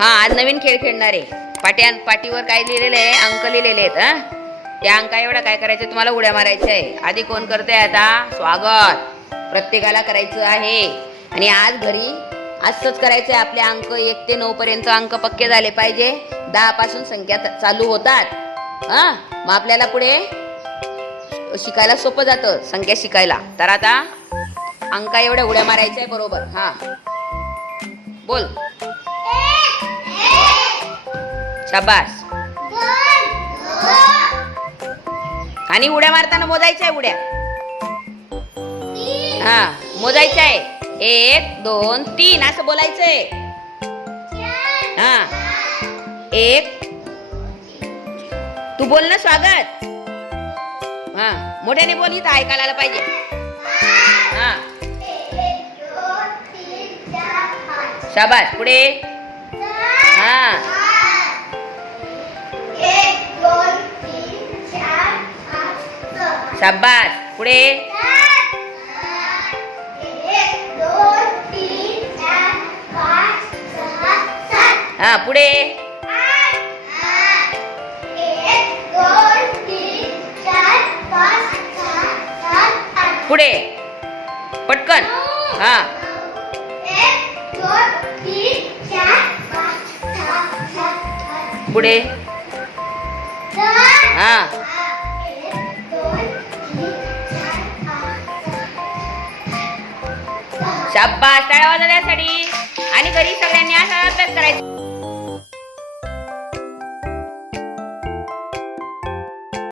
हा आज नवीन खेळ खेळणार आहे. पाट्या पाटीवर काय लिहिलेलं आहे? अंक लिहिलेले आहेत हा? त्या अंका एवढा काय करायचं? तुम्हाला उड्या मारायच्या आहे. आधी कोण करतंय आता? स्वागत. प्रत्येकाला करायचं आहे. आणि आज घरी असंच करायचं आहे आपले अंक एक ते नऊ पर्यंत अंक पक्के झाले पाहिजे. दहा पासून संख्या चालू होतात. हा? मग आपल्याला पुढे शिकायला सोपं जातं. संख्या शिकायला. तर आता अंका एवढ्या उड्या मारायच्या आहे बरोबर. हा. बोल. शाबास. आणि उड्या मारताना मोजायच्या उड्या? हा मोजायच्या आहे. एक दोन तीन असं बोलायचंय. हा. एक. तू बोल ना स्वागत. हा मोठ्याने बोल इथं ऐकायला आलं पाहिजे. हा. शाबास पुढे. हा. शाबास. पुढे. हा पुढे. पुढे. पटकन. हा. पुढे. हा. शाबास. टाळ्या वाजवण्यासाठी आणि घरी सगळ्यांनी असा अभ्यास करायचा.